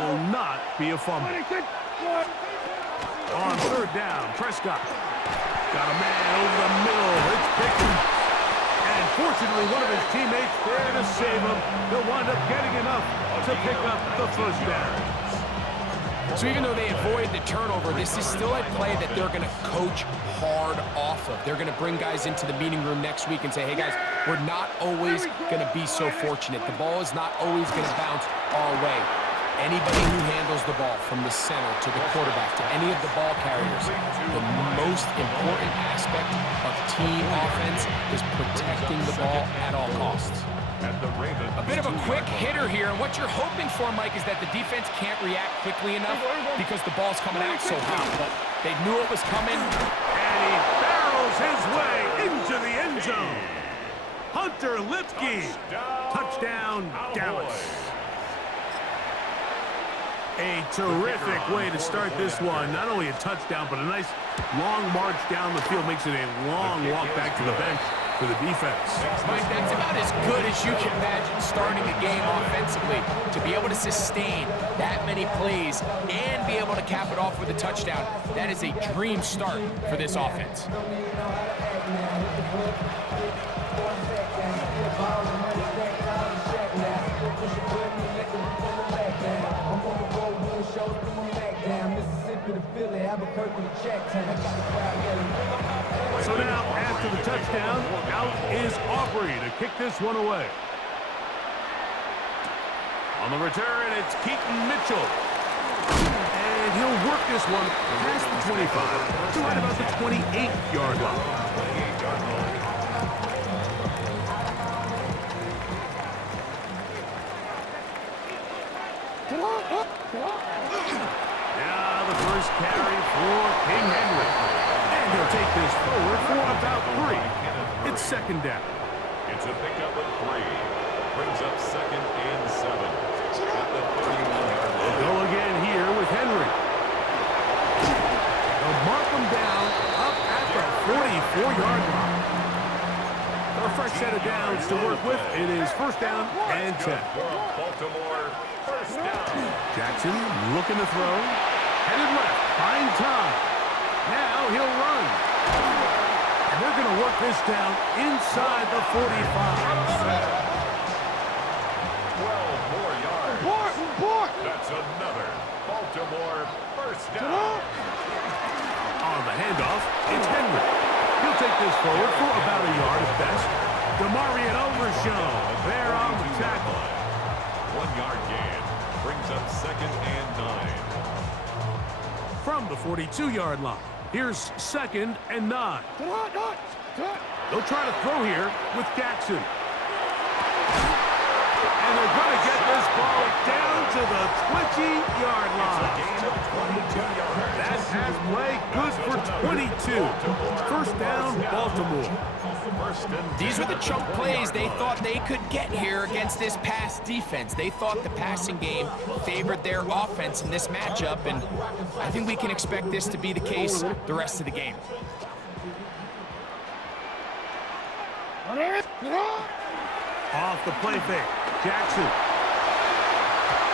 will not be a fumble. On third down, Prescott. Got a man over the middle. It's Pickens. And fortunately, one of his teammates there to save him. He'll wind up getting enough to pick up the first down. So even though they avoid the turnover, this is still a play that they're going to coach hard off of. They're going to bring guys into the meeting room next week and say, hey, guys, we're not always going to be so fortunate. The ball is not always going to bounce our way. Anybody who handles the ball from the center to the quarterback to any of the ball carriers, the most important aspect of team offense is protecting the ball at all costs. A bit of a quick hitter here, and what you're hoping for, Mike, is that the defense can't react quickly enough because the ball's coming out so hot, but they knew it was coming. And he barrels his way into the end zone. Hunter Lipke, touchdown, Dallas. A terrific way to start this one. Not only a touchdown, but a nice long march down the field. Makes it a long walk back to the bench for the defense. Mike, that's about as good as you can imagine starting a game offensively. To be able to sustain that many plays and be able to cap it off with a touchdown, that is a dream start for this offense. So now, after the touchdown, out is Aubrey to kick this one away. On the return, it's Keaton Mitchell. And he'll work this one past the 25 to right about the 28-yard line. Now the first carry for King Henry. And he'll take this forward for about 3. It's second down. It's a pickup of 3. Brings up 2nd and 7. At the 31-yard line. They'll go again here with Henry. They'll mark him down up at the 44-yard line. A fresh set of downs to work with. It is first down and 10. Baltimore, first down. Jackson looking to throw. Headed left. Find time. Now he'll run. And they're going to work this down inside the 45. 12 more yards. That's another Baltimore first down. On the handoff, it's Henry. He'll take this forward for about a yard at best. DeMarvion Overshown there on the tackle. 1-yard gain. Brings up 2nd and 9. From the 42-yard line, here's 2nd and 9. They'll try to throw here with Jackson. And they're going to get this ball down to the 20-yard line. That has play good for 22. First down, Baltimore. These were the chunk plays they thought they could get here against this pass defense. They thought the passing game favored their offense in this matchup, and I think we can expect this to be the case the rest of the game. Off the play fake, Jackson.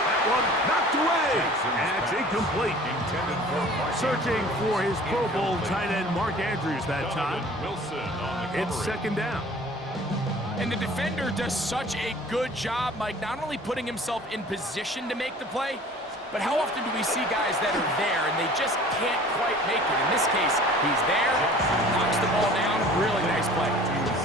That one knocked away. That's incomplete. Searching for his Pro Bowl tight end Mark Andrews that time. It's second down. And the defender does such a good job, Mike, not only putting himself in position to make the play, but how often do we see guys that are there and they just can't quite make it? In this case, he's there, knocks the ball down, really nice play.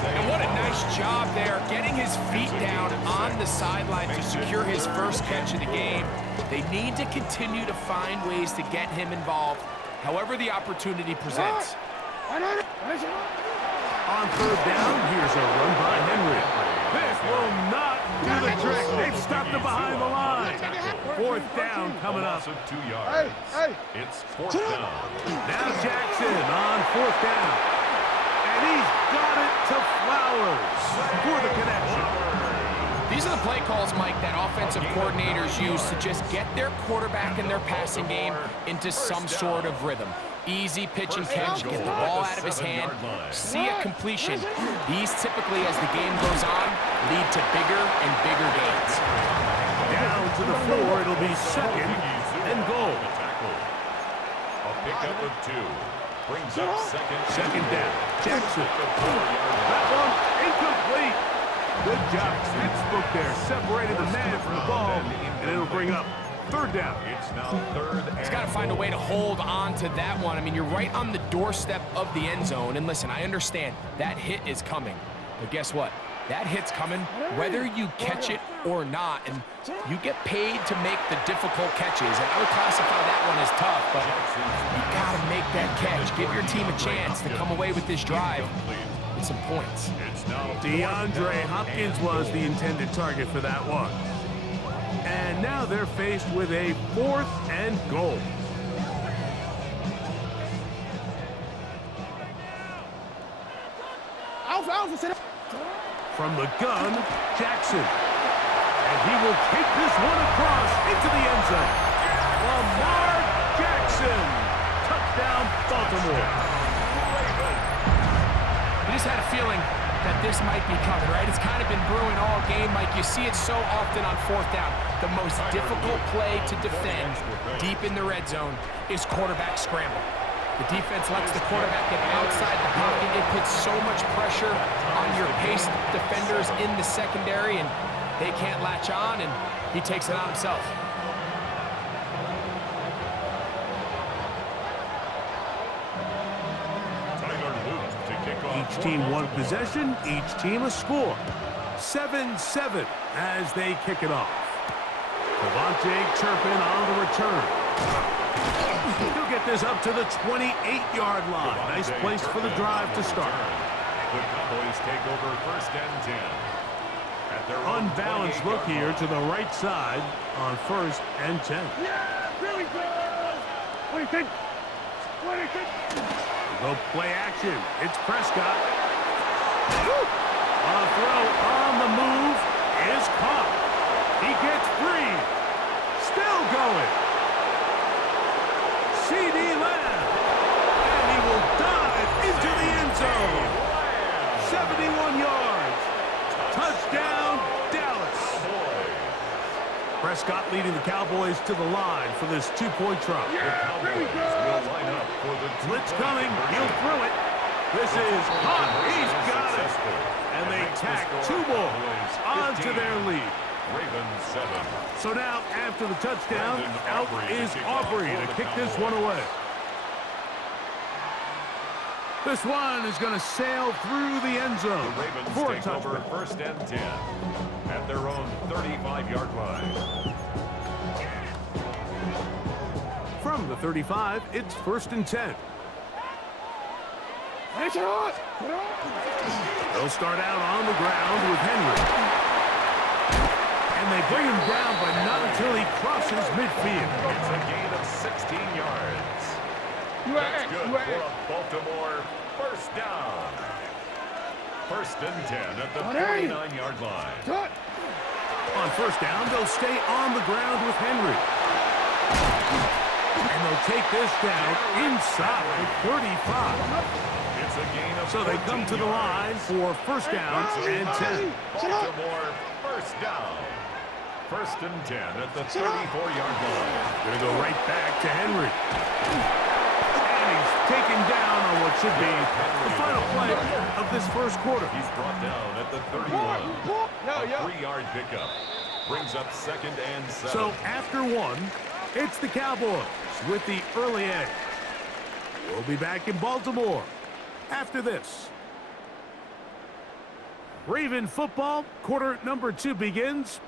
And what a nice job there, getting his feet down on the sideline to secure his first catch of the game. They need to continue to find ways to get him involved, however the opportunity presents. On third down, here's a run by Henry. This will not do the trick. They've stopped him behind the line. Fourth down coming up. 2 yards. It's 4th down. Now Jackson on 4th down. And he's got it to Flowers for the connection. These are the play calls, Mike, that offensive coordinators use to just get their quarterback and their passing game into some sort of rhythm. Easy pitch and catch, get the ball out of his hand, see a completion. These typically, as the game goes on, lead to bigger and bigger gains. Down to the 4, it'll be 2nd up with 2. Brings up Second down. Jackson. That one incomplete. Good job. Textbook there. Separated the man from the ball, and it'll bring up third down. It's now third. He's got to find a way to hold on to that one. I mean, you're right on the doorstep of the end zone. And listen, I understand that hit is coming. But guess what? That hit's coming whether you catch it or not. And you get paid to make the difficult catches. And I would classify that one as tough. But you got to make that catch. Give your team a chance to come away with this drive with some points. DeAndre Hopkins was the intended target for that one. And now they're faced with a 4th and goal. From the gun, Jackson. And he will take this one across into the end zone. Lamar Jackson. Touchdown, Baltimore. I just had a feeling that this might be coming, right? It's kind of been brewing all game, Mike. You see it so often on 4th down. The most difficult play to defend deep in the red zone is quarterback scramble. The defense lets the quarterback get outside the pocket. It puts so much pressure on your paced defenders in the secondary, and they can't latch on, and he takes it on himself. Each team one possession, each team a score. 7-7 as they kick it off. Devontae Turpin on the return. He'll get this up to the 28-yard line. Nice place for the drive to start. The Cowboys take over 1st and 10. At their Unbalanced look here to the right side on 1st and 10. Yeah, here we go. What do you think? What do you think? Go play action. It's Prescott. On a throw on the move is caught. He gets free. Still going. CD Lamb. And he will dive into the end zone. 71 yards. Touchdown, Dallas. Prescott leading the Cowboys to the line for this 2-point try. Blitz coming. He'll throw it. This is hot. He's got it. And they tack 2 more onto their lead. Ravens 7. So now, after the touchdown, out is Aubrey to kick this one away. This one is going to sail through the end zone The Ravens for a take over touchdown. 1st and 10 at their own 35-yard line. From the 35, it's 1st and 10. They'll start out on the ground with Henry. And they bring him down, but not until he crosses midfield. It's a gain of 16 yards. That's good for a Baltimore 1st down. 1st and 10 at the 49-yard line. On 1st down, they'll stay on the ground with Henry. And they'll take this down inside the 35. It's a gain of So they come to the line for 1st down and 10. Baltimore 1st down. 1st and 10 at the 34-yard line. Gonna go right back to Henry. And he's taken down on what should be the final play of this 1st quarter. He's brought down at the 31. A 3-yard pickup. Brings up 2nd and 7. So after 1, it's the Cowboys with the early edge. We'll be back in Baltimore after this. Raven football, quarter number 2 begins.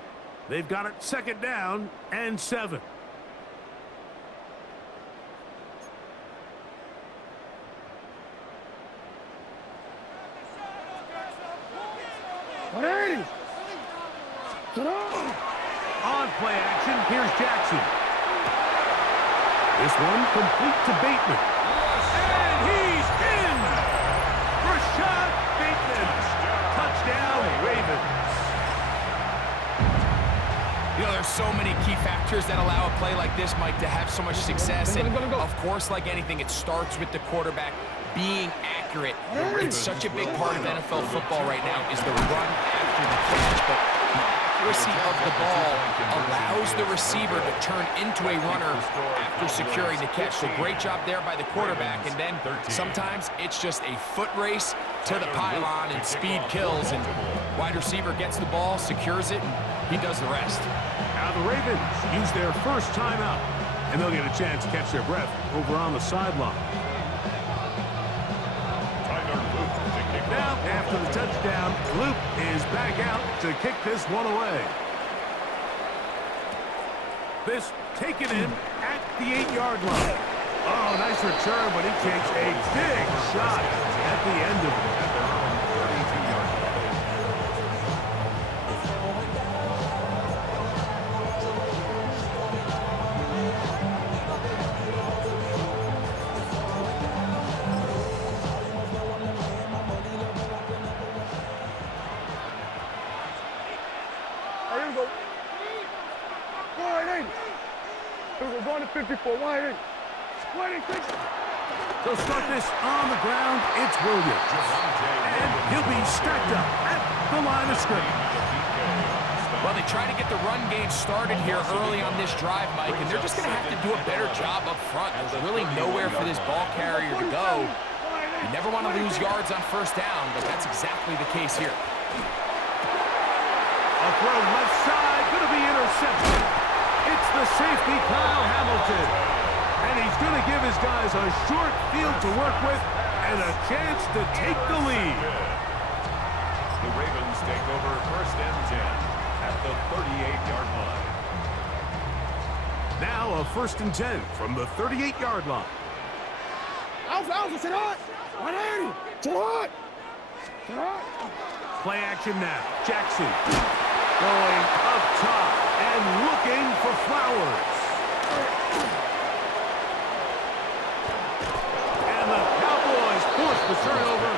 They've got it 2nd down and 7. On play action, here's Jackson. This one complete to Bateman. And he's in! Rashad Bateman. Touchdown, Ravens. You know, there's so many key factors that allow a play like this, Mike, to have so much success. And of course, like anything, it starts with the quarterback being accurate. It's such a big part of NFL football right now is the run after the catch. But the accuracy of the ball allows the receiver to turn into a runner after securing the catch. So great job there by the quarterback. And then sometimes it's just a foot race to the pylon and speed kills. And wide receiver gets the ball, secures it, and he does the rest. Now the Ravens use their first timeout, and they'll get a chance to catch their breath over on the sideline. Now, after the touchdown, Luke is back out to kick this one away. This taken in at the 8-yard line. Oh, nice return, but he takes a big shot at the end of it. Here we go. Wide in. Here we go. Going to 54. Wide in. Wide in. Quick. They'll start this on the ground. It's Williams. And he'll be stacked up at the line of scrimmage. Well, they try to get the run game started here early on this drive, Mike, and they're just going to have to do a better job up front. There's really nowhere for this ball carrier to go. You never want to lose yards on first down, but that's exactly the case here. A throw left side, going to be intercepted. It's the safety, Kyle Hamilton. And he's going to give his guys a short field to work with and a chance to take the lead. The Ravens take over first and 10 at the 38-yard line. Now a first and 10 from the 38-yard line. Alpha, sit hot. 180. Sit hot. Sit hot. Play action now. Jackson going up top and looking for Flowers. And the Cowboys force the turnover.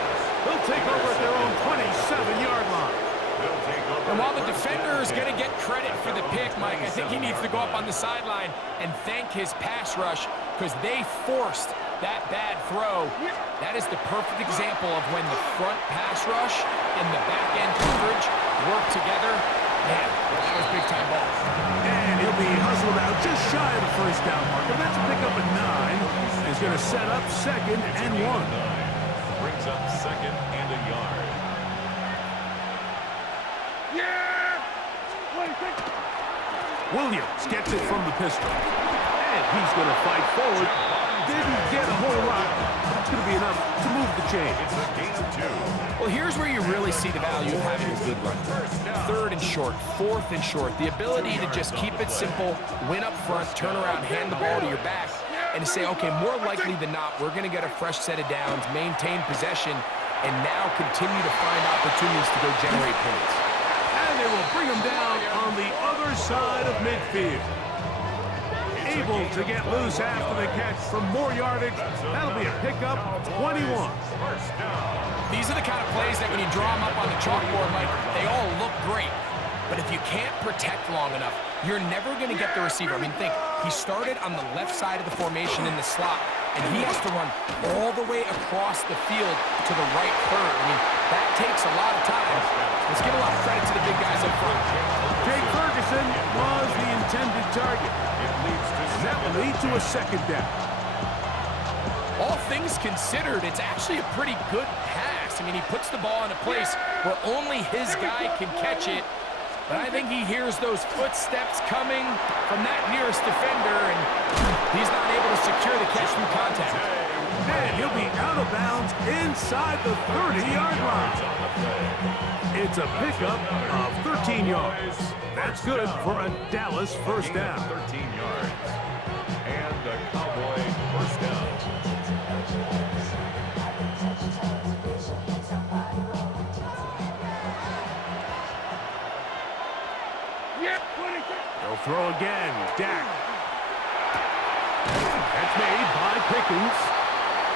They'll take over at their own 27-yard line. And while the defender is going to get credit for the pick, Mike, I think he needs to go up on the sideline and thank his pass rush because they forced that bad throw. That is the perfect example of when the front pass rush and the back end coverage work together. Man, that was big-time ball. And he'll be hustled out just shy of the first down marker. That's a pickup at 9. He's going to set up second and 1. Brings up second and a yard. Yeah. Wait, quick. Williams gets it from the pistol. And he's going to fight forward. Didn't get a whole lot. That's going to be enough to move the chain. It's a gain of 2. Well, here's where you really see the value of having a good run. Third and short, fourth and short. The ability to just keep it simple, win up front, turn around, hand the ball to your back, and to say, okay, more likely than not, we're going to get a fresh set of downs, maintain possession, and now continue to find opportunities to go generate points. And they will bring him down on the other side of midfield. Able to get loose after the catch for more yardage. That'll be a pickup, 21. These are the kind of plays that when you draw them up on the chalkboard, Mike, they all look great. But if you can't protect long enough, you're never going to get the receiver. I mean, think, he started on the left side of the formation in the slot, and he has to run all the way across the field to the right third. I mean, that takes a lot of time. Let's give a lot of credit to the big guys up front. Jake Ferguson was the intended target. And that will lead to a second down. All things considered, it's actually a pretty good pass. I mean, he puts the ball in a place where only his guy can catch it. But I think he hears those footsteps coming from that nearest defender, and he's not able to secure the catch through contact. And he'll be out of bounds inside the 30-yard line. It's a pickup of 13 yards. That's good for a Dallas first down. 13 yards. And a Cowboy first down. They'll throw again. Dak. That's made by Pickens.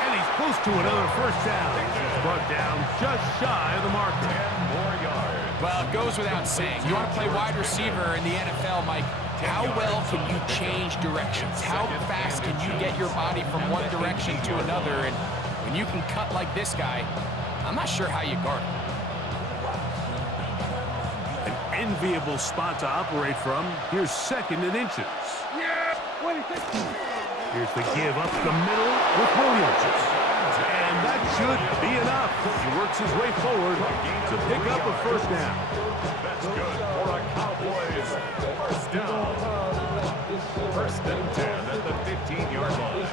And he's close to another first down. He's brought down just shy of the marker. 10 more yards. Well, it goes without saying. You want to play wide receiver in the NFL, Mike. How well can you change directions? How fast can you get your body from one direction to another? And when you can cut like this guy, I'm not sure how you guard him. An enviable spot to operate from. Here's second and inches. Yeah. Here's the give up the middle with Williams. And that should be enough. He works his way forward to pick up a first down. That's good for a Cowboys first down. First and 10 at the 15-yard line.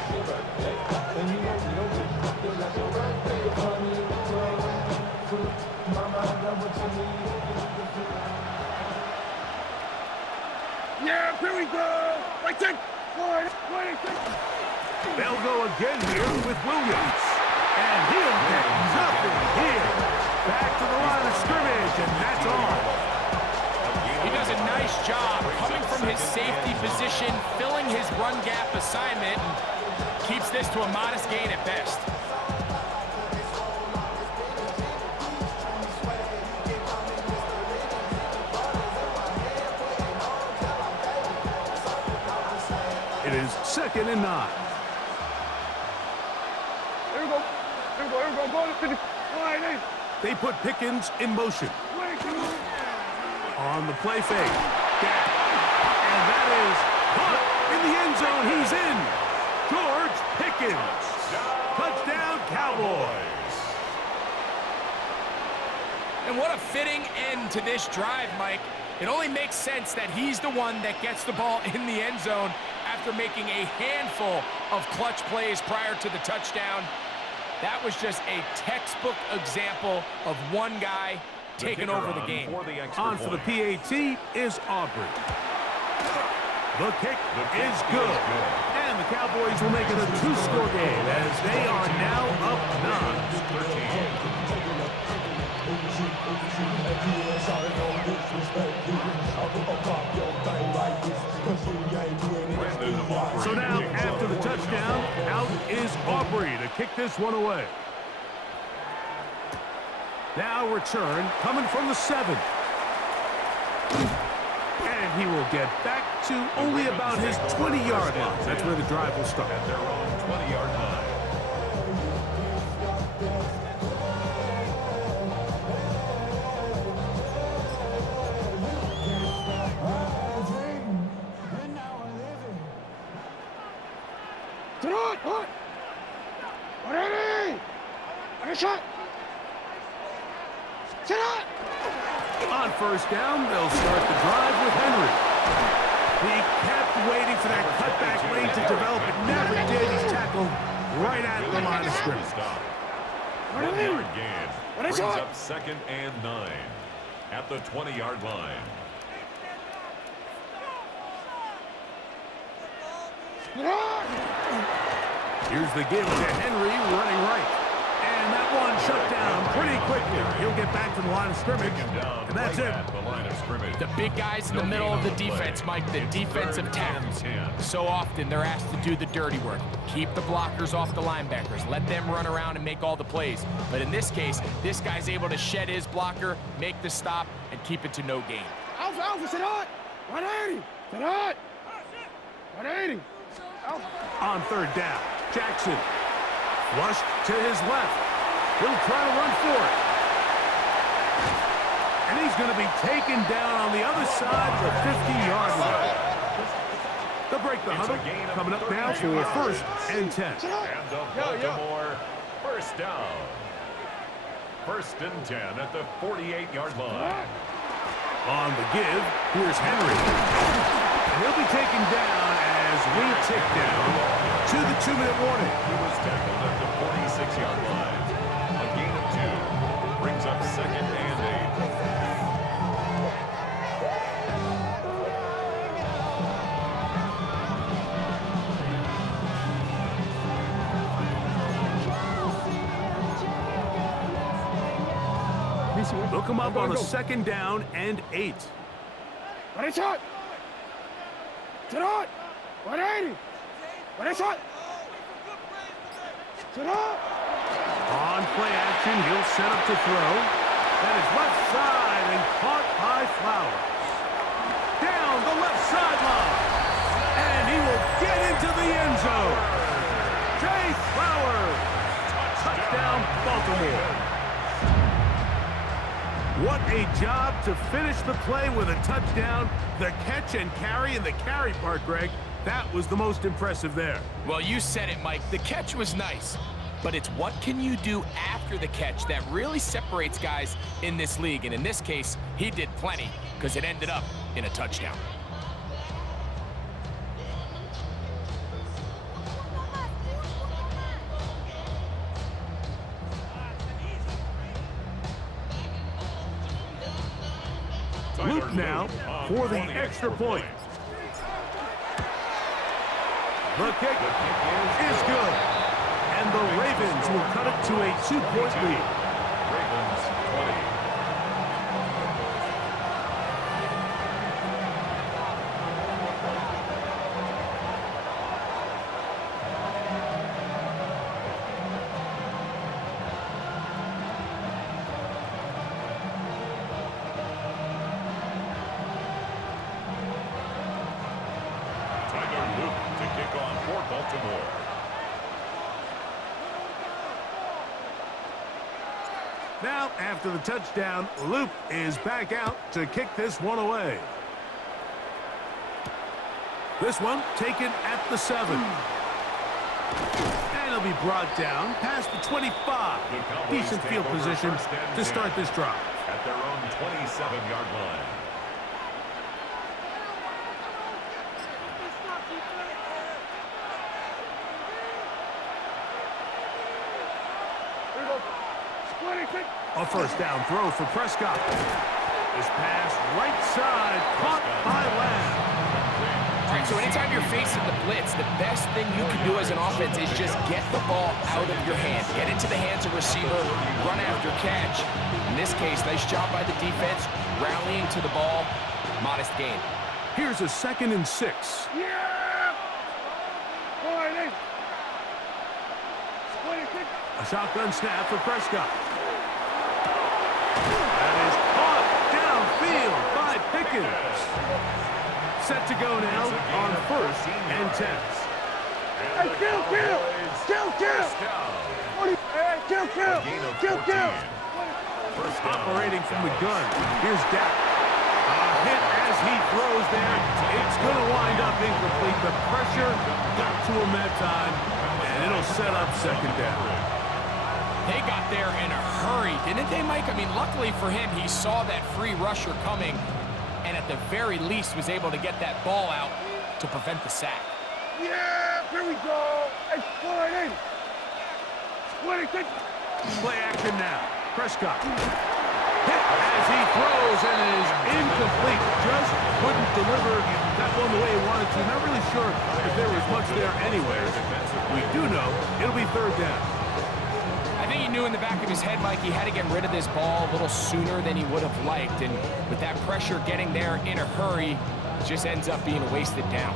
Yeah, here we go. Right there. They'll go again here with Williams. And he'll get nothing here. Back to the line of scrimmage, and that's on. He does a nice job coming from his safety position, filling his run gap assignment, and keeps this to a modest gain at best. It is second and 9. Here we go. Go to 50. They put Pickens in motion. On the play fake. And that is caught in the end zone. He's in. George Pickens. Touchdown, Cowboys. And what a fitting end to this drive, Mike. It only makes sense that he's the one that gets the ball in the end zone after making a handful of clutch plays prior to the touchdown. That was just a textbook example of one guy taking over the game. On for the PAT is Aubrey. The kick is good. And the Cowboys will make it a two-score game as they are now up 9. So now, after the touchdown, out is Aubrey to kick this one away. Now return coming from the 7. And he will get back to only about his 20-yard line. That's where the drive will start. At their own 20-yard line. On first down, they'll start the drive with Henry. He kept waiting for that cutback lane to develop. It never did. He's tackled right at the line of scrimmage. 1-yard gain. Brings up second and 9 at the 20-yard line. Here's the give to Henry running right. And that one shut down pretty quickly. He'll get back to the line of scrimmage, and that's it. The big guys in the middle of the defense, Mike, the defensive tackles. So often they're asked to do the dirty work. Keep the blockers off the linebackers. Let them run around and make all the plays. But in this case, this guy's able to shed his blocker, make the stop, and keep it to no gain. Alpha, sit hot. 180. Sit hot. 180. On third down, Jackson. Flushed to his left. He'll try to run for it. And he's going to be taken down on the other side of the 50-yard line. They'll break the huddle. Coming up now for first and 10. And the Baltimore first down. First and 10 at the 48-yard line. On the give, here's Henry. And he'll be taken down as we tick down to the 2-minute warning. He was tackled at the 46-yard line. A gain of 2 brings up second and 8. Look him up on a second down and 8. Ready, shot. Sit hot. 180. Ready, shot. Sit hot. On play action, he'll set up to throw. That is left side and caught by Flowers. Down the left sideline. And he will get into the end zone. Jay Flowers. Touchdown, Baltimore. What a job to finish the play with a touchdown. The catch and carry in the carry part, Greg, that was the most impressive there. Well, you said it, Mike. The catch was nice, but it's what can you do after the catch that really separates guys in this league. And in this case, he did plenty because it ended up in a touchdown. Luke now for the extra point. The kick is good. And the Ravens will cut it to a 2-point lead. Ravens 20. Luke to kick on for Baltimore. Now, after the touchdown, Luke is back out to kick this one away. This one taken at the 7. And it'll be brought down past the 25. Decent field position to start this drive. At their own 27-yard line. A first down throw for Prescott. This pass right side caught by Lamb. All right, so anytime you're facing the blitz, the best thing you can do as an offense is just get the ball out of your hands. Get into the hands of receiver, run after catch. In this case, nice job by the defense, rallying to the ball. Modest gain. Here's a 2nd and 6. Yeah! A shotgun snap for Prescott. That is caught downfield by Pickens. Set to go now on 1st and 10. Hey, kill! Operating from the gun. Here's Dak. A hit as he throws there. It's going to wind up incomplete. The pressure got to him that time, and it'll set up 2nd down. They got there in a hurry, didn't they, Mike? I mean, luckily for him, he saw that free rusher coming and at the very least was able to get that ball out to prevent the sack. Yeah, here we go. Hey, Play action now. Prescott. Hit as he throws and it is incomplete. Just couldn't deliver that one the way he wanted to. Not really sure if there was much there anyways. We do know it'll be 3rd down. I think he knew in the back of his head, Mike, he had to get rid of this ball a little sooner than he would have liked. And with that pressure getting there in a hurry, it just ends up being a wasted down.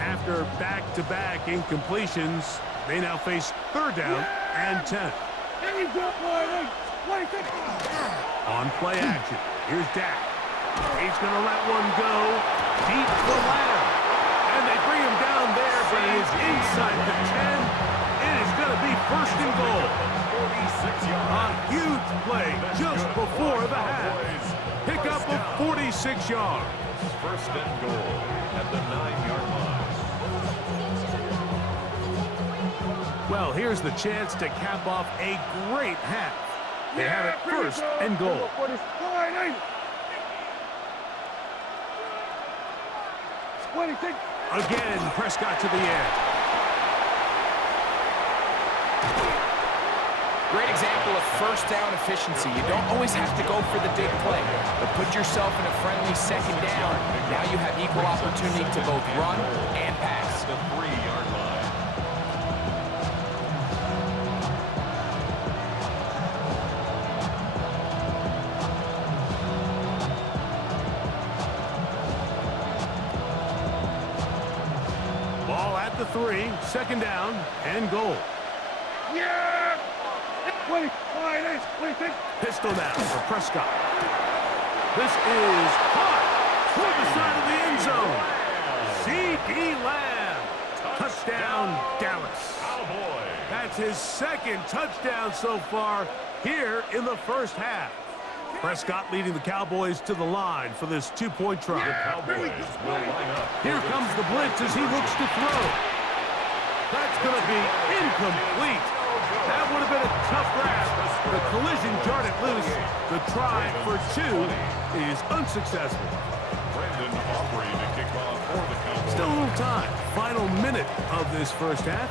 After back-to-back incompletions, they now face 3rd down and 10. There you go, On play action, here's Dak. He's going to let one go deep to Lamb. And they bring him down there, but he is inside the 10. It is going to be 1st and goal. 46 yards. A huge play just before the half. Pick up of 46 yards. 1st and goal at the 9-yard line. Well, here's the chance to cap off a great half. They have it 1st and goal. Again, Prescott to the end. Great example of 1st down efficiency. You don't always have to go for the big play, but put yourself in a friendly 2nd down. Now you have equal opportunity to both run and pass. The 3-yard line. Ball at the 3, 2nd down and goal. Yeah! Pistol now for Prescott. This is caught toward the side of the end zone. C.D. Lamb. Touchdown, Dallas. Cowboy. That's his 2nd touchdown so far. here in the first half. Prescott leading the Cowboys to the line for this two-point try. The Cowboys will line up. Here comes the blitz as he looks to throw. That's going to be incomplete. That would have been a tough grab. The collision jarred it loose. The try for two is unsuccessful. Brandon Aubrey to kick off for the Cowboys. Still a little time. Final minute of this first half.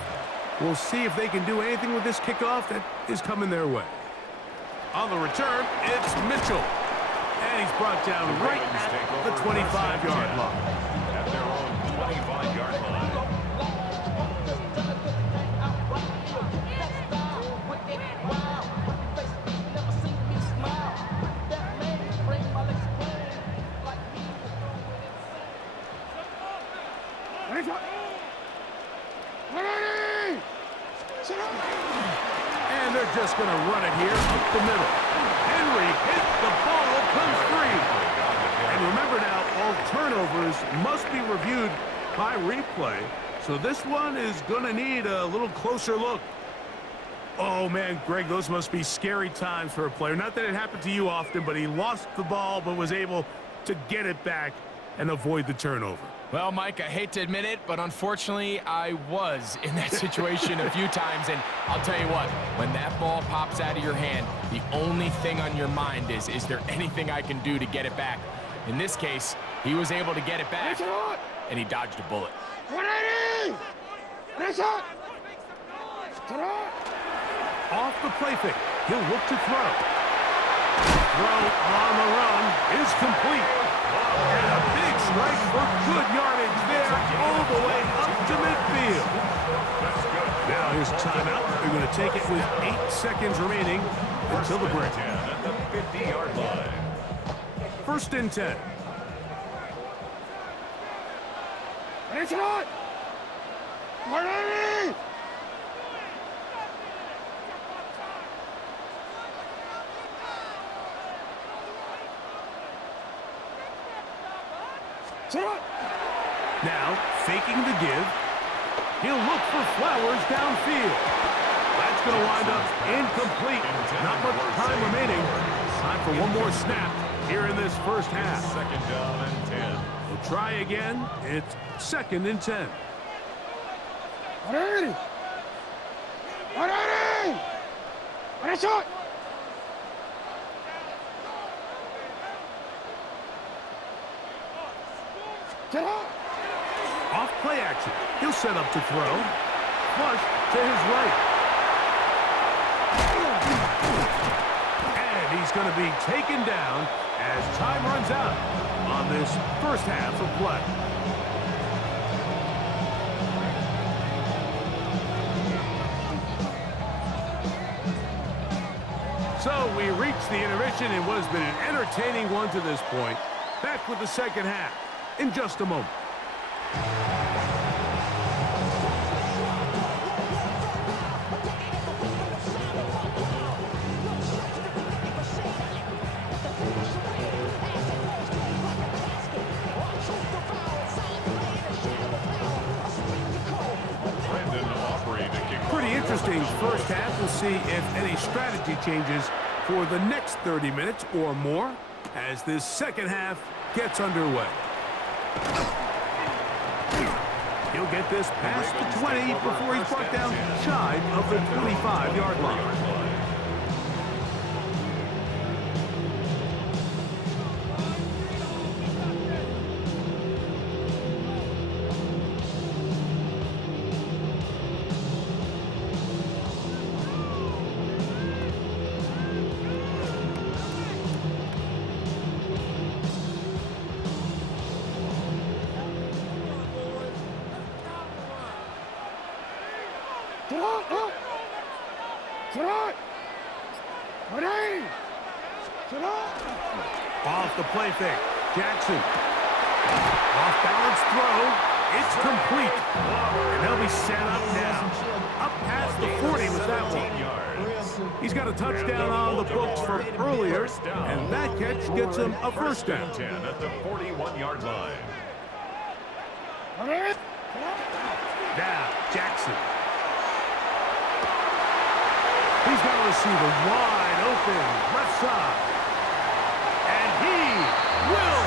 We'll see if they can do anything with this kickoff that is coming their way. On the return, it's Mitchell. And he's brought down right at the 25-yard line. At their own 25-yard line. And they're just going to run it here up the middle. Henry hit the ball, comes free. And remember now, all turnovers must be reviewed by replay. So this one is going to need a little closer look. Oh, man, Greg, those must be scary times for a player. Not that it happened to you often, but he lost the ball but was able to get it back and avoid the turnover. Well, Mike, I hate to admit it, but unfortunately, I was in that situation a few times, and I'll tell you what, when that ball pops out of your hand, the only thing on your mind is there anything I can do to get it back? In this case, he was able to get it back, and he dodged a bullet. Off the play fake, he'll look to throw. Throw on the run is complete. And a big strike for good yardage there all the way up to midfield. Now his timeout. They're going to take it with 8 seconds remaining until the break. At the 50-yard line. First and 10. It's not. Marty! Now, faking the give. He'll look for Flowers downfield. That's going to wind up incomplete. Not much time remaining. Time for one more snap here in this first half. Second down and 10. We'll try again. It's second and 10. Marty! Marty! It's shot! Get up! Off play action. He'll set up to throw. Flush to his right. And he's going to be taken down as time runs out on this first half of play. So we reached the intermission. It was been an entertaining one to this point. Back with the second half in just a moment. Pretty interesting first half. We'll see if any strategy changes for the next 30 minutes or more as this second half gets underway. He'll get this past the 20 before he's brought down shy of the 25-yard line. Off the play fake. Jackson. Off balance throw. It's complete. And they'll be set up now. Up past the 40 with that one. He's got a touchdown on the books from earlier, and that catch gets him a first down. 10 at the 41-yard line. Now, Jackson. He's got a receiver wide Wide open, left side. And he will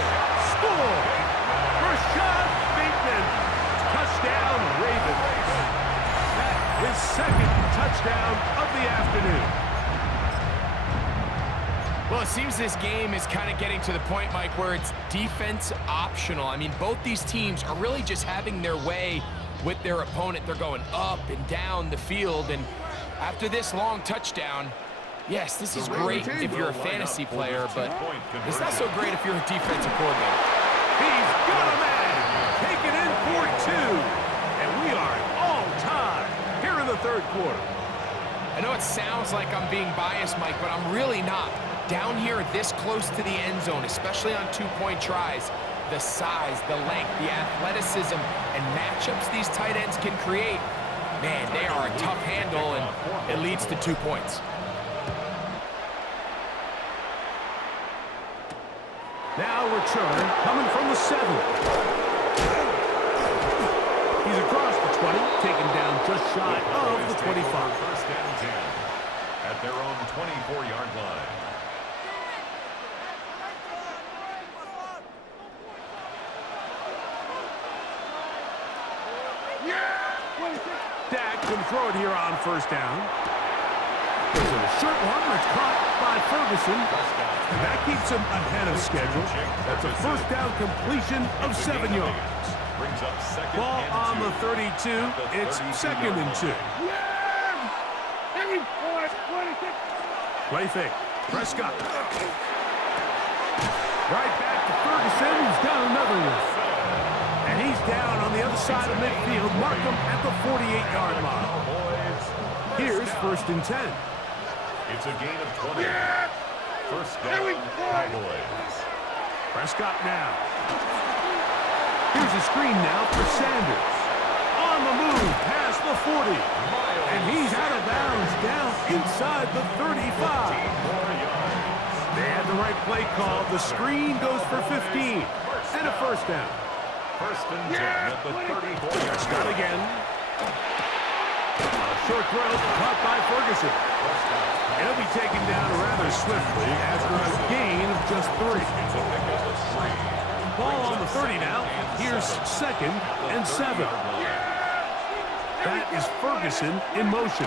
score. Rashad Bateman. Touchdown, Ravens. That is second touchdown of the afternoon. Well, it seems this game is kind of getting to the point, Mike, where it's defense optional. I mean, both these teams are really just having their way with their opponent. They're going up and down the field, and after this long touchdown, yes, this is great if you're a fantasy player, but it's not so great if you're a defensive coordinator. He's got a man. Take it in for two. And we are all tied here in the third quarter. I know it sounds like I'm being biased, Mike, but I'm really not. Down here this close to the end zone, especially on two-point tries, the size, the length, the athleticism, and matchups these tight ends can create, man, they are a tough handle, and it leads to 2 points. Now return, coming from the 7. He's across the 20, taken down just shy of the 25. First and 10 at their own 24-yard line. Dak can throw it here on first down. There's a short one that's caught by Ferguson. And that keeps him ahead of schedule. That's a first down completion of 7 yards. Ball on the 32. It's second and 2. Play fake. Prescott. Right back to Ferguson, who's got another one. And he's down on the other side of midfield. Mark him at the 48-yard line. Here's first and 10. It's a gain of 20. First down, Cowboys. Prescott now. Here's a screen now for Sanders. On the move, past the 40. And he's out of bounds, down inside the 35. They had the right play call. The screen goes for 15. And a first down. First and 10 at the 34. Prescott again. A short throw caught by Ferguson. He'll be taken down rather swiftly after a gain of just 3. Ball on the 30 now. Here's second and 7. That is Ferguson in motion.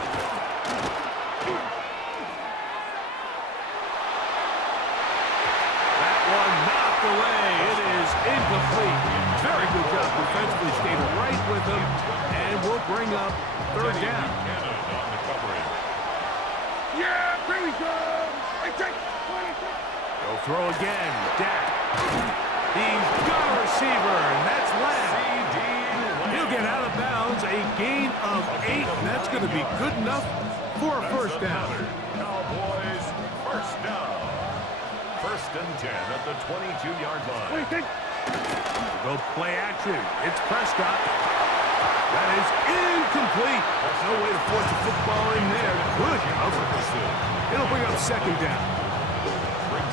That one knocked away. It is incomplete. Very good job defensively. Stayed right with him. And will bring up third down. Yeah, here we go. He'll throw again. Dak. He's got a receiver, and that's Lamb. He'll get out of bounds. A gain of 8, and that's going to be good enough for a first down. Cowboys, first down. First and 10 at the 22-yard line. Go play action. It's Prescott. That is incomplete. There's no way to force the football in there. Good cover. It'll bring up second down.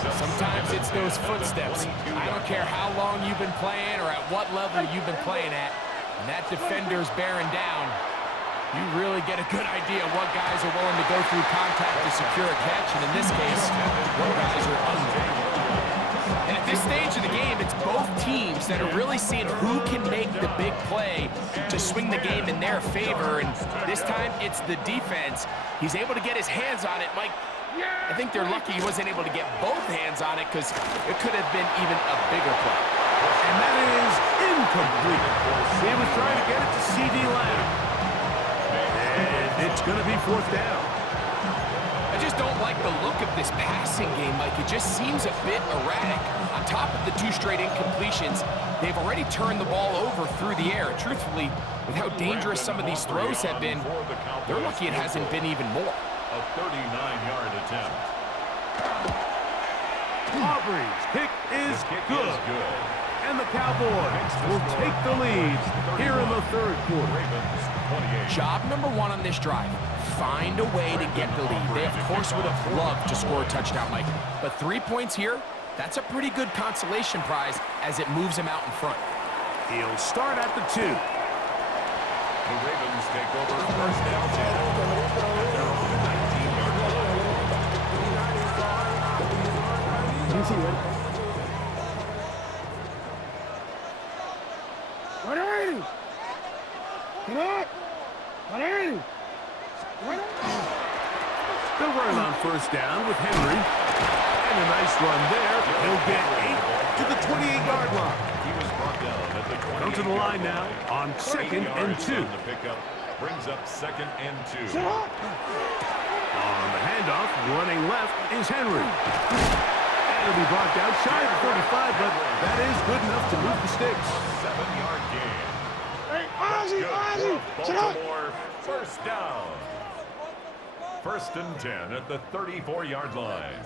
Sometimes it's those footsteps. I don't care how long you've been playing or at what level you've been playing at. And that defender's bearing down. You really get a good idea of what guys are willing to go through contact to secure a catch. And in this case, what guys are unwilling. And at this stage of the game, it's both teams that are really seeing who can make the big play to swing the game in their favor. And this time, it's the defense. He's able to get his hands on it. Mike, I think they're lucky he wasn't able to get both hands on it because it could have been even a bigger play. And that is incomplete. He was trying to get it to C.D. Lamb. And it's going to be fourth down. I just don't like the look of this passing game, Mike. It just seems a bit erratic. On top of the 2 straight incompletions, they've already turned the ball over through the air. Truthfully, with how dangerous some of these throws have been, they're lucky it hasn't been even more. A 39-yard attempt. Aubrey's kick is good. And the Cowboys will take the lead here in the third quarter. Job number 1 on this drive, find a way to get the lead. They, of course, would have loved to score a touchdown, Mike. But 3 points here, that's a pretty good consolation prize as it moves him out in front. He'll start at the 2. The Ravens take over first down 10. DC, ready? 180. Come on. 180. They'll run on first down with Henry. And a nice run there. He'll get 8 to the 28-yard line. He was brought down at the 28. Come to the line now on 2nd and 2. The pickup brings up 2nd and 2. On the handoff, running left is Henry. And it'll be brought down shy of 35, but that is good enough to move the sticks. 7-yard gain. Hey, Ozzy, Ozzy. Baltimore, first down. 1st and 10 at the 34-yard line.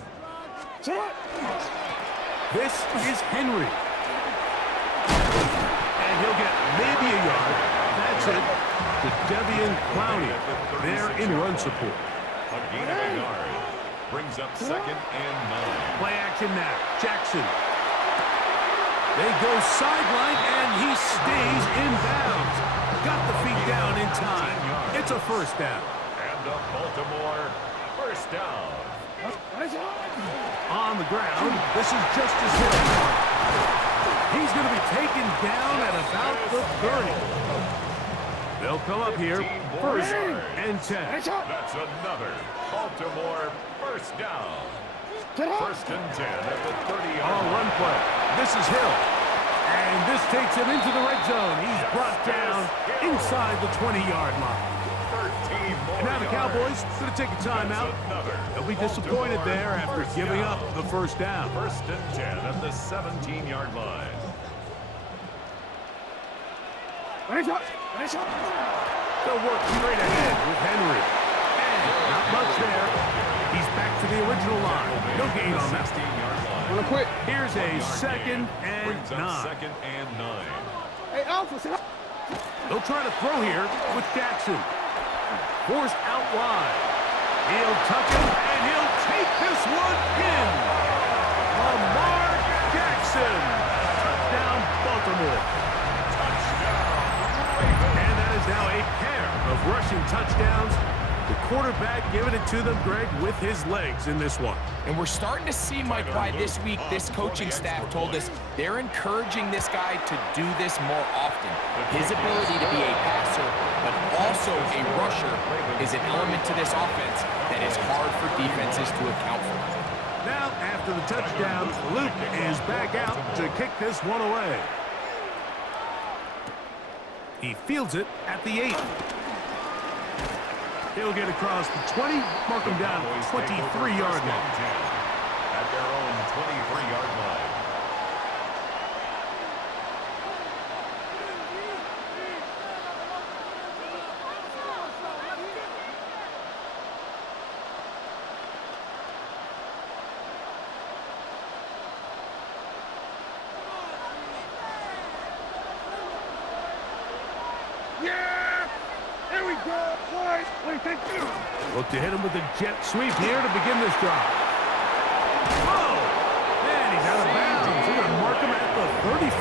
This is Henry. And he'll get maybe a yard. That's it. To Devian Clowney. They're in run support. A gain of a yard. Brings up 2nd and 9. Play action now. Jackson. They go sideline, and he stays in bounds. Got the feet down in time. It's a first down. And a Baltimore first down. On the ground, this is Justice Hill. He's going to be taken down at about the 30. They'll come up here, 1st and 10. That's another Baltimore first down. 1st and 10 at the 30-yard On line. run play, this is Hill. And this takes him into the red zone. He's brought down inside the 20-yard line. 13 more And now the Cowboys going to take a timeout. They'll be disappointed there after giving up the first down. 1st and 10 at the 17-yard line. They'll work straight ahead with Henry. And not much there. He's back to the original line. No gain on that. 16-yard line. Wanna quit? Here's a 2nd and Brings up 9. 2nd and 9. Hey, Alpha, sit up. They'll try to throw here with Jackson. Forced out wide. He'll tuck him, and he'll take this one in. Lamar Jackson. Touchdown, Baltimore. And that is now a pair of rushing touchdowns. The quarterback giving it to them, Greg, with his legs in this one. And we're starting to see, Mike, why this week this coaching staff told us they're encouraging this guy to do this more often. His ability to be a passer, but also a rusher, is an element to this offense that is hard for defenses to account for. Now, after the touchdown, Luke is back out to kick this one away. He fields it at the 8. He'll get across the 20, mark him down at the 23-yard line. At their own 23-yard line. Yeah! Here we go. Wait, thank you. Look to hit him with a jet sweep here to begin this drive. Oh! Man, he's out of bounds. They're going to mark him at the 35.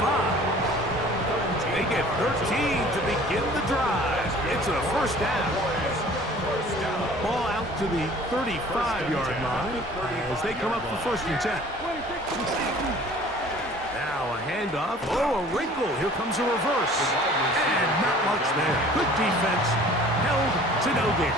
They get 13 to begin the drive. It's a first down. Ball out to the 35-yard line as they come up for 1st and 10. Now a handoff. Oh, a wrinkle. Here comes a reverse. And not much there. Good defense. Held to no gain.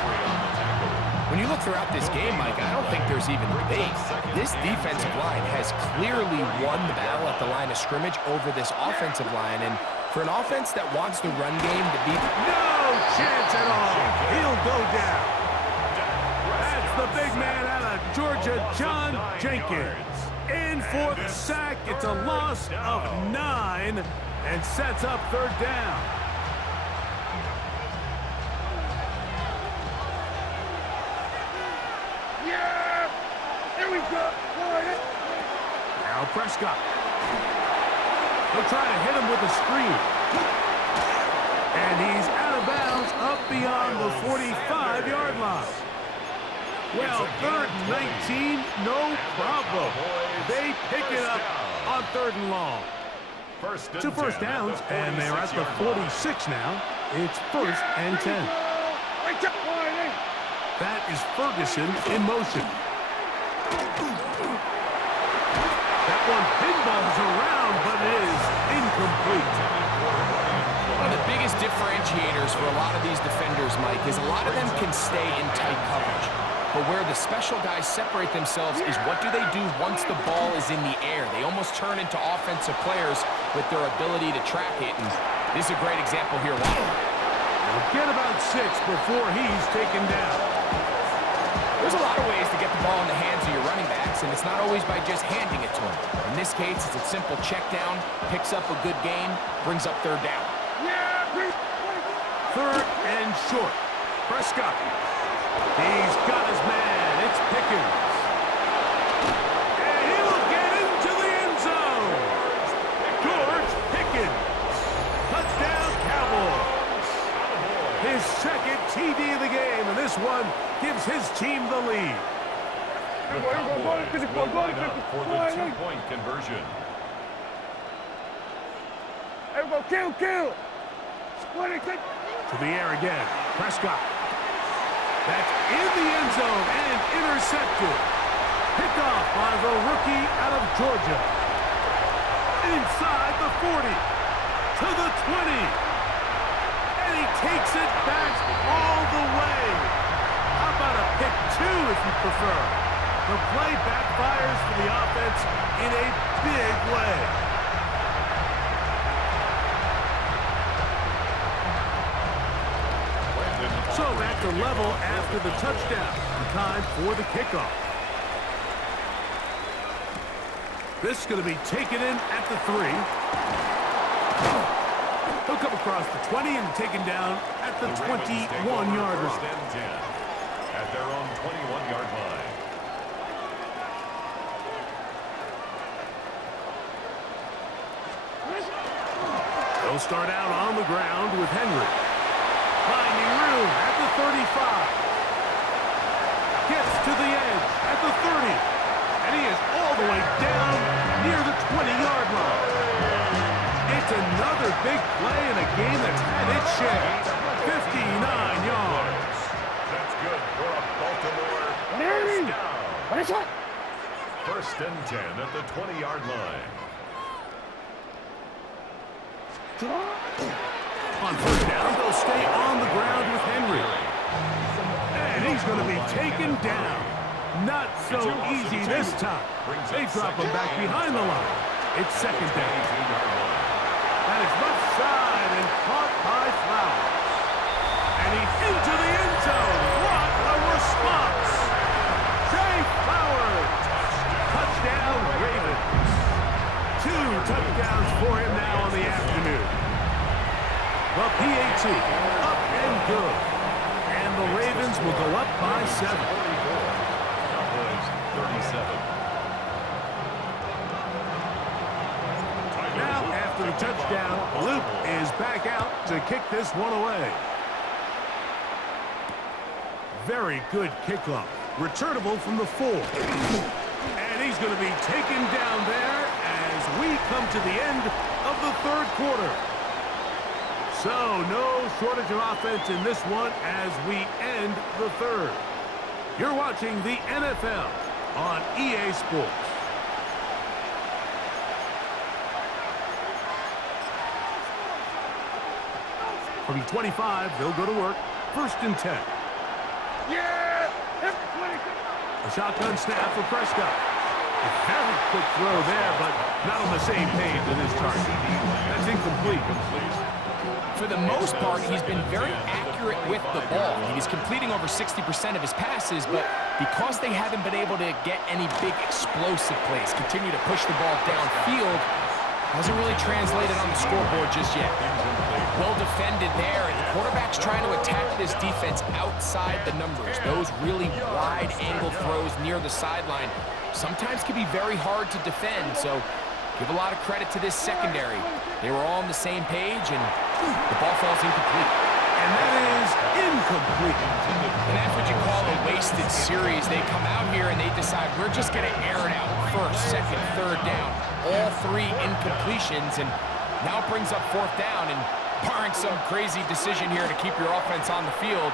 When you look throughout this game, Mike, I don't think there's even debate. This defensive line has clearly won the battle at the line of scrimmage over this offensive line. And for an offense that wants the run game to be... No chance at all. He'll go down. That's the big man out of Georgia, John Jenkins. In for the sack. It's a loss of 9 and sets up 3rd down. Yeah! Here we go. Now Prescott. They'll try to hit him with a screen. And he's out of bounds up beyond the 45-yard line. Well, 3rd and 19, no problem. They pick it up on 3rd and long. 2 first downs, and they're at the 46 now. It's 1st and 10. That is Ferguson in motion. one pinballs around, but it is incomplete. One of the biggest differentiators for a lot of these defenders, Mike, is a lot of them can stay in tight coverage. But where the special guys separate themselves is what do they do once the ball is in the air? They almost turn into offensive players with their ability to track it. And this is a great example here. Wow. He'll get about 6 before he's taken down. There's a lot of ways to get the ball in the hands of your running backs, and it's not always by just handing it to them. In this case, it's a simple check down, picks up a good gain, brings up third down. Third and short. Prescott. He's got his man. It's Pickens. And he will get into the end zone. George Pickens. Touchdown, Cowboys. His second TD of the game, and this one gives his team the lead. The Cowboys will line up for the 2-point conversion. Everybody, kill. To the air again. Prescott. That's in the end zone and intercepted. Picked off by the rookie out of Georgia. Inside the 40. To the 20. And he takes it back all the way. How about a pick 2 if you prefer? The play backfires for the offense in a big way. So back to level after the touchdown. Time for the kickoff. This is going to be taken in at the 3. He'll come across the 20 and taken down at the 21-yard line. First and 10 at their own 21-yard line. They'll start out on the ground with Henry. Finding room at the 35. Gets to the edge at the 30. And he is all the way down near the 20-yard line. It's another big play in a game that's had its share. 59 yards. That's good for a Baltimore first down. What is that? First and 10 at the 20-yard line. On first down, they'll stay on the ground with Henry. And he's going to be taken down. Not so easy this time. They drop him back behind the line. It's second down. That is left side and caught by Flowers. And he's into the end zone. What a response. Zay Flowers. Touchdown, Ravens. 2 touchdowns for him now on the afternoon. The PAT up and good. And the Ravens will go up by 7. Cowboys 37. Now, after the touchdown, Luke is back out to kick this one away. Very good kickoff. Returnable from the 4. And he's going to be taken down there as we come to the end of the third quarter. So, no shortage of offense in this one as we end the third. You're watching the NFL on EA Sports. From 25, they'll go to work. First and 10. Yeah! A shotgun snap for Prescott. A very quick throw there, but not on the same page with his target. That's incomplete. For the most part, he's been very accurate with the ball. He's completing over 60% of his passes, but because they haven't been able to get any big explosive plays, continue to push the ball downfield, hasn't really translated on the scoreboard just yet. Well defended there, and the quarterback's trying to attack this defense outside the numbers. Those really wide angle throws near the sideline sometimes can be very hard to defend, so give a lot of credit to this secondary. They were all on the same page, and the ball falls incomplete. And that is incomplete. And that's what you call a wasted series. They come out here and they decide, we're just going to air it out. First, second, third down. All 3 incompletions, and now it brings up fourth down. And barring some crazy decision here to keep your offense on the field,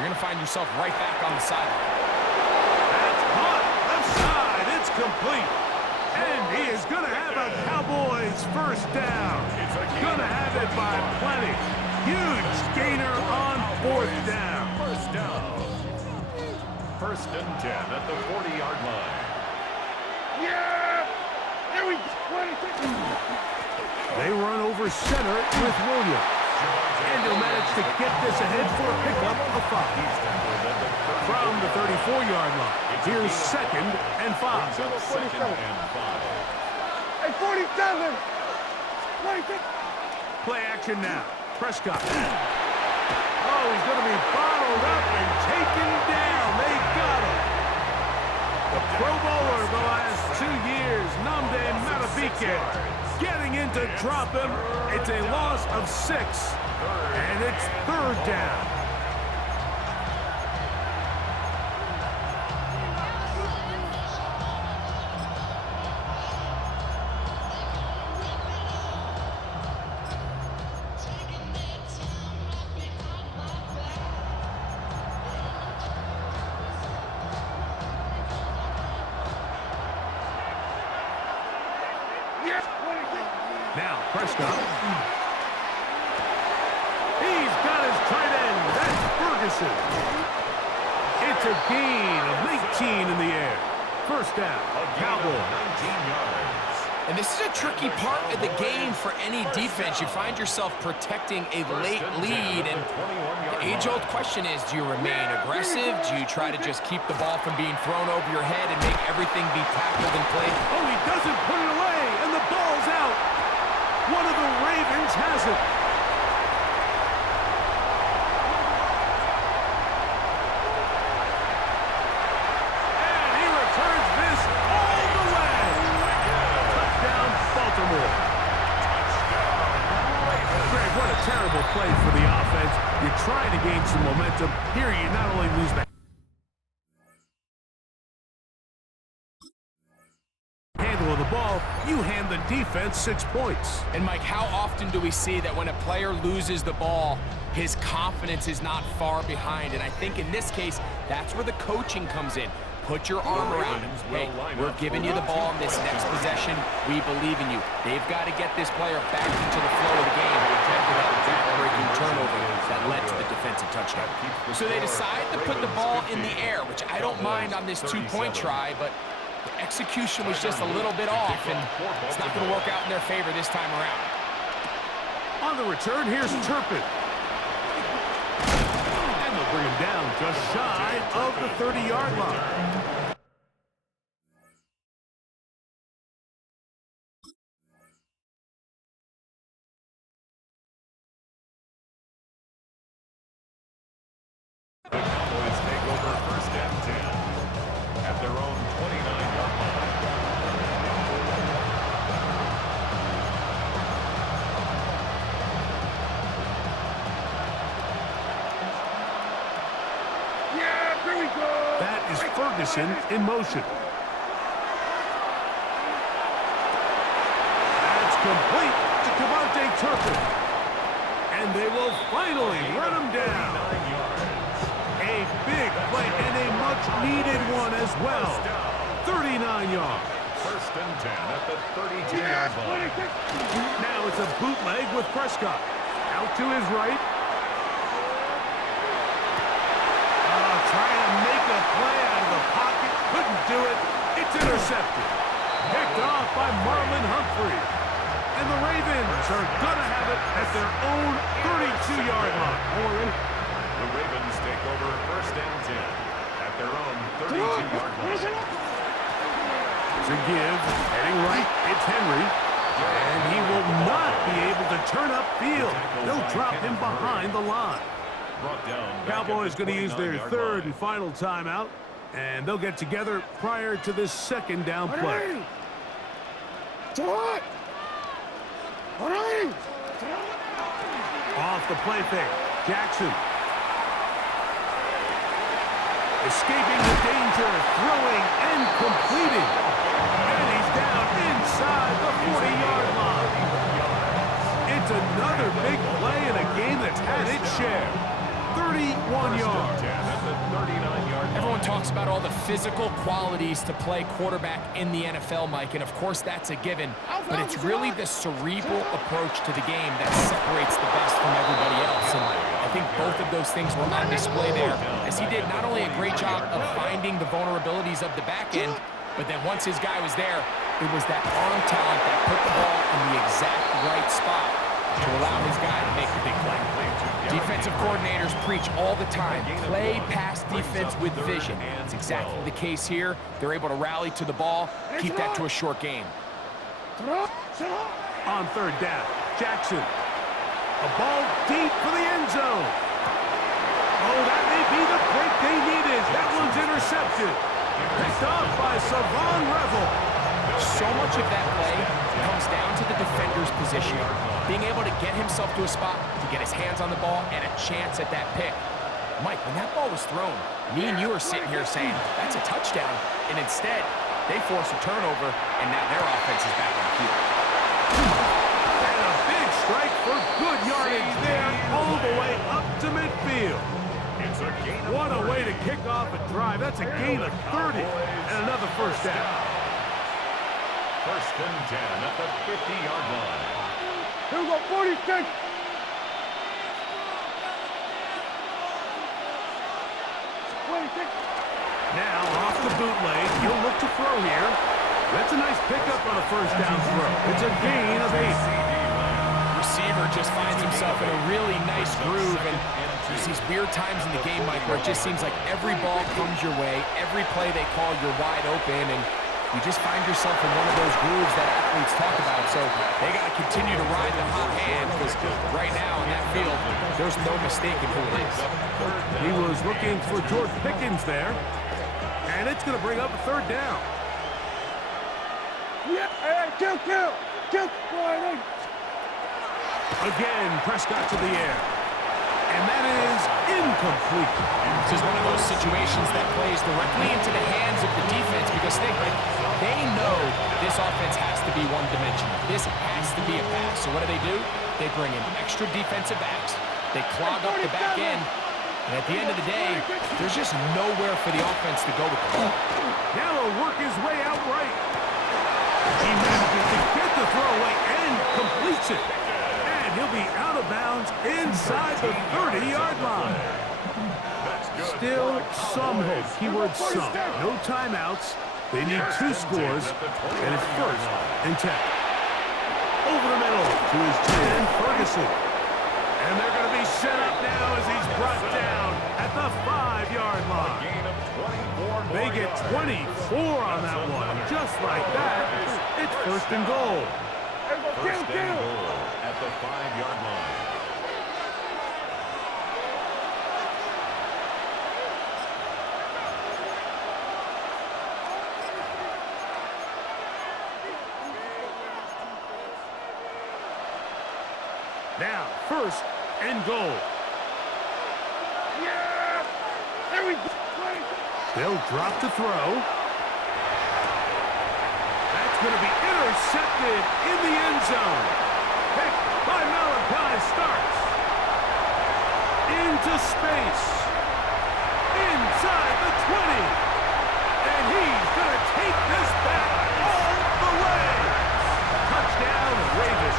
you're going to find yourself right back on the sideline. That's caught left side. It's complete. And he is going to have a Cowboys first down. Going to have it by plenty. Huge gainer on fourth down. First down. First and 10 at the 40-yard line. Yeah! There we go. They run over center with Williams. And he'll manage to get this ahead for a pickup of 5. From the 34-yard line, here's second and 5. Second and 5. Hey, 47! 26! Play action now. Prescott. Oh, he's going to be bottled up and taken down. They got him. The Pro Bowler the last 2 years, Nnamdi Madubuike, getting in to drop him. It's a loss of 6, and it's third down. Now, Prescott. He's got his tight end. That's Ferguson. It's a gain of 19 in the air. First down, Cowboys. 19 yards. And this is a tricky part of the game for any defense. You find yourself protecting a late lead, and the age-old question is, do you remain aggressive? Do you try to just keep the ball from being thrown over your head and make everything be tackled and played? Oh, he doesn't put it away, and the ball's out. One of the Ravens has it. And he returns this all the way. Touchdown, Baltimore. Greg, what a terrible play for the offense. You're trying to gain some momentum. Here, you not only lose the handle of the ball, you hand the defense 6 points. And Mike, how often do we see that when a player loses the ball, his confidence is not far behind? And I think in this case, that's where the coaching comes in. Put your arm around him. Hey, we're giving you the ball in this next possession. We believe in you. They've got to get this player back into the flow of the game after that back-breaking turnover that led to the defensive touchdown. So they decide to put the ball in the air, which I don't mind on this two-point try, but the execution was just a little bit off, and it's not going to work out in their favor this time around. On the return, here's Turpin. And they'll bring him down just shy of the 30-yard line. The Cowboys take over first and 10 at their own 29-yard line. Yeah, here we go. That is Ferguson in motion. That's complete to Cavante Turpin. And they will finally run him down. 9 yards. A big play and a much-needed one as well. 39 yards. First and 10 at the 32-yard line. Now it's a bootleg with Prescott. Out to his right. Trying to make a play out of the pocket. Couldn't do it. It's intercepted. Picked off by Marlon Humphrey. And the Ravens are going to have it at their own 32-yard line. The Ravens take over first and 10 at their own 32-yard line. To give, heading right, it's Henry. And he will not be able to turn upfield. They'll drop him behind the line. Brought down. Cowboys going to use their third and final timeout, and they'll get together prior to this second down play. Off the play fake, Jackson. Escaping the danger, throwing and completing. And he's down inside the 40-yard line. It's another big play in a game that's had its share. 31 yards. 10 at the 39-yard line. Everyone talks about all the physical qualities to play quarterback in the NFL, Mike, and of course that's a given, but it's really the cerebral approach to the game that separates the best from everybody else, and I think both of those things were on display there, as he did not only a great job of finding the vulnerabilities of the back end, but then once his guy was there, it was that arm talent that put the ball in the exact right spot to allow his guy to make the big play. Defensive coordinators preach all the time, play pass defense with vision. It's exactly the case here. They're able to rally to the ball, keep that to a short game. On third down, Jackson. A ball deep for the end zone. Oh, that may be the break they needed. That one's intercepted. Picked off by Savon Revel. So much of that play comes down to the defender's positioning, being able to get himself to a spot to get his hands on the ball and a chance at that pick. Mike, when that ball was thrown, me and you are sitting here saying, that's a touchdown, and instead, they force a turnover, and now their offense is back on the field. And a big strike for good yardage there, all the way up to midfield. It's a gain of What a 30. way to kick off a drive. That's a gain of 30 and another first down. First and 10 at the 50-yard line. Here we go, 46. 26. Now off the bootleg, he'll look to throw here. That's a nice pickup on a first down throw. It's a gain of 8. Receiver just finds himself in a really nice groove, and there's these weird times in the game, Mike, where it just seems like every ball comes your way, every play they call, you're wide open, and you just find yourself in one of those grooves that athletes talk about. So they got to continue to ride the hot hand, because right now in that field, there's no mistaking who it is. He was looking for George Pickens there. And it's going to bring up a third down. Yeah, hey, kill. Boy, Again, Prescott to the air. And that is incomplete. This is one of those situations that plays directly into the hands of the defense, because they know this offense has to be one-dimensional. This has to be a pass. So what do? They bring in extra defensive backs. They clog up the back end. And at the end of the day, there's just nowhere for the offense to go with the ball. Now he'll work his way out right. He manages to get the throw away and completes it. And he'll be out of bounds inside the 30-yard line. Still some hope. Keyword some. No timeouts. They need 2 scores, and it's first and 10. Over the middle to his tight end, Ferguson. And they're going to be set up now as he's brought down at the 5-yard line. Gain of 24 They get 24 on that one. Just like that, it's first and goal. First and goal at the 5-yard line. Now, first and goal. yeah. There we go. They'll drop to throw. That's going to be intercepted in the end zone. Picked by Malachi Starks. Into space. Inside the 20. And he's going to take this back all the way. Touchdown, Ravens.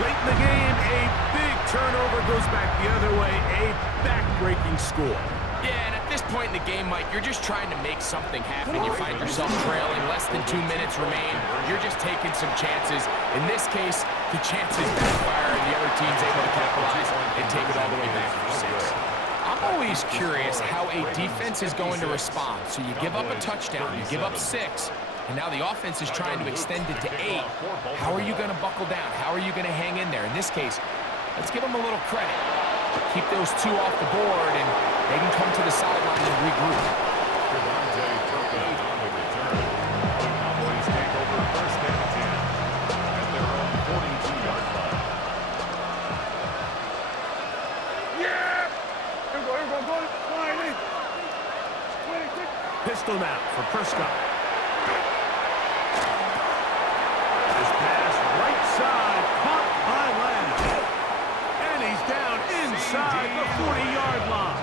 Late in the game, a big turnover goes back the other way. A back-breaking score. Yeah, and at this point in the game, Mike, you're just trying to make something happen. You find yourself trailing, less than 2 minutes remain. You're just taking some chances. In this case, the chances backfire, and the other team's able to capitalize and take it all the way back for 6. I'm always curious how a defense is going to respond. So you give up a touchdown, you give up 6, and now the offense is trying to extend it to 8. How are you going to buckle down? How are you going to hang in there? In this case, let's give them a little credit. Keep those 2 off the board, and they can come to the sideline and regroup. Devontae Turpin on the return. The Cowboys take over first and 10 at their own 42-yard line. Yeah. Here we go. Flying in. 26. Pistol now for Prescott. This pass right side, caught by Lamb. And he's down inside the 40-yard line.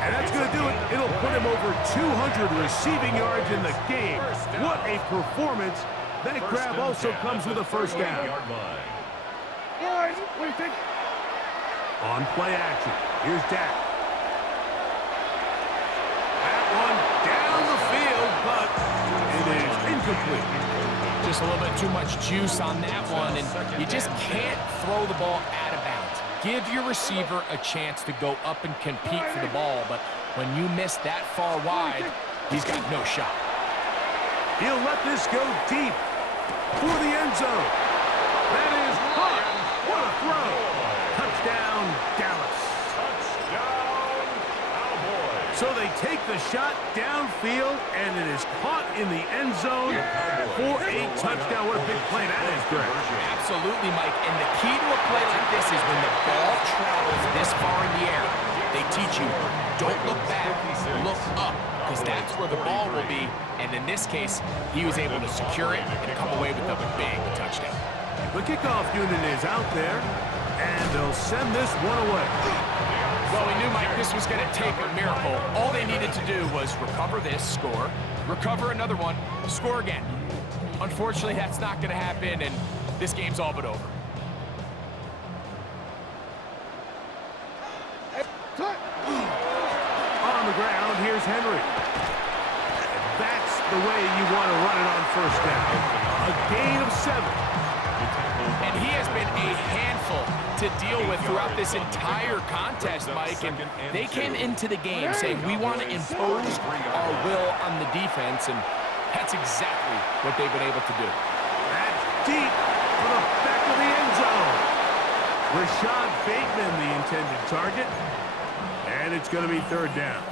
And that's going to do it. It'll put him over 200 receiving yards in the game. What a performance. That grab also comes with a first down. On play action, here's Dak. That one down the field, but it is incomplete. Just a little bit too much juice on that one, and you just can't throw the ball out of bounds. Give your receiver a chance to go up and compete for the ball, but when you miss that far wide, he's got no shot. He'll let this go deep for the end zone. That is caught. What a throw. Touchdown, Dallas. Touchdown, Cowboys. So they take the shot downfield, and it is caught in the end zone for a touchdown. What a big play that is, Greg. Absolutely, Mike. And the key to a play like this is when the ball travels this far in the air, they teach you, don't look back, look up, because that's where the ball will be. And in this case, he was able to secure it and come away with a big touchdown. The kickoff unit is out there, and they'll send this one away. Well, we knew, Mike, this was going to take a miracle. All they needed to do was recover this, score, recover another one, score again. Unfortunately, that's not going to happen, and this game's all but over. On the ground, here's Henry. That's the way you want to run it on first down. A gain of 7. And he has been a handful to deal with throughout this entire contest, Mike. And they came into the game saying, we want to impose our will on the defense, and that's exactly what they've been able to do. That's deep for the back of the end zone. Rashad Bateman, the intended target. And it's going to be third down.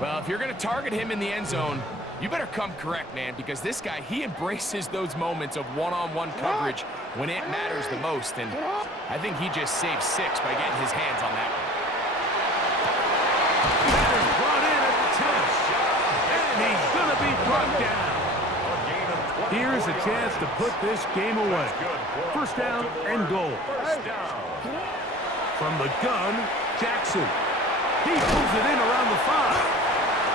Well, if you're going to target him in the end zone, you better come correct, man, because this guy, he embraces those moments of one-on-one coverage when it matters the most, and I think he just saved 6 by getting his hands on that one. That is brought in at the 10, and he's going to be brought down. Here's a chance to put this game away. First down and goal. From the gun, Jackson. He pulls it in around the 5.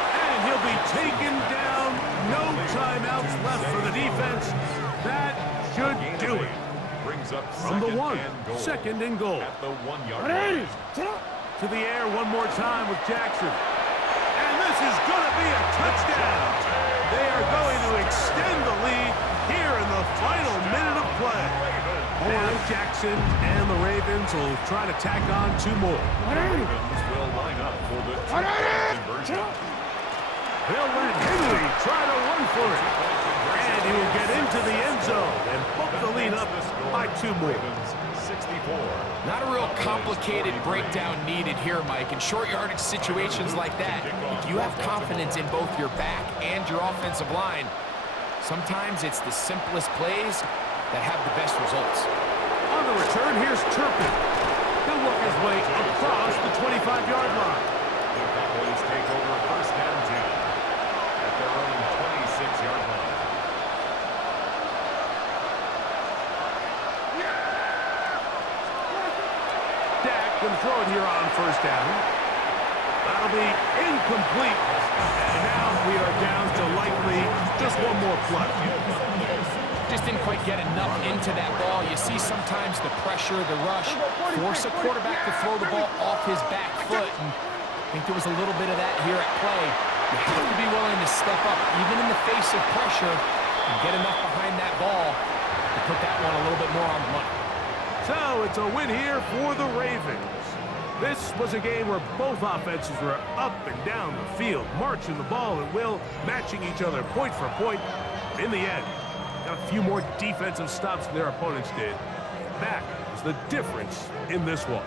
And he'll be taken down. No timeouts left for the defense. That should do it. From the 1, second and goal. At the 1-yard line. To the air one more time with Jackson. And this is going to be a touchdown. They are going to extend the lead here in the final minute of play. Now Jackson and the Ravens will try to tack on 2 more. Ravens will line up for the conversion. They'll let Henry try to run for it. And he will get into the end zone and book the lead up by 2 more. 64. Not a real complicated breakdown needed here, Mike. In short yardage situations like that, if you have confidence in both your back and your offensive line, sometimes it's the simplest plays that have the best results. On the return, here's Turpin. He'll work his way across the 25-yard line. The Cowboys take over first down 10 at their own 26-yard line. Dak can throw it here on first down. That'll be incomplete. And now we are down to likely just one more play. Just didn't quite get enough into that ball. You see sometimes the pressure, the rush, force a quarterback to throw the ball off his back foot. And I think there was a little bit of that here at play. You have to be willing to step up, even in the face of pressure, and get enough behind that ball to put that one a little bit more on the money. So it's a win here for the Ravens. This was a game where both offenses were up and down the field, marching the ball at will, matching each other point for point. In the end, got a few more defensive stops than their opponents did. That was the difference in this one.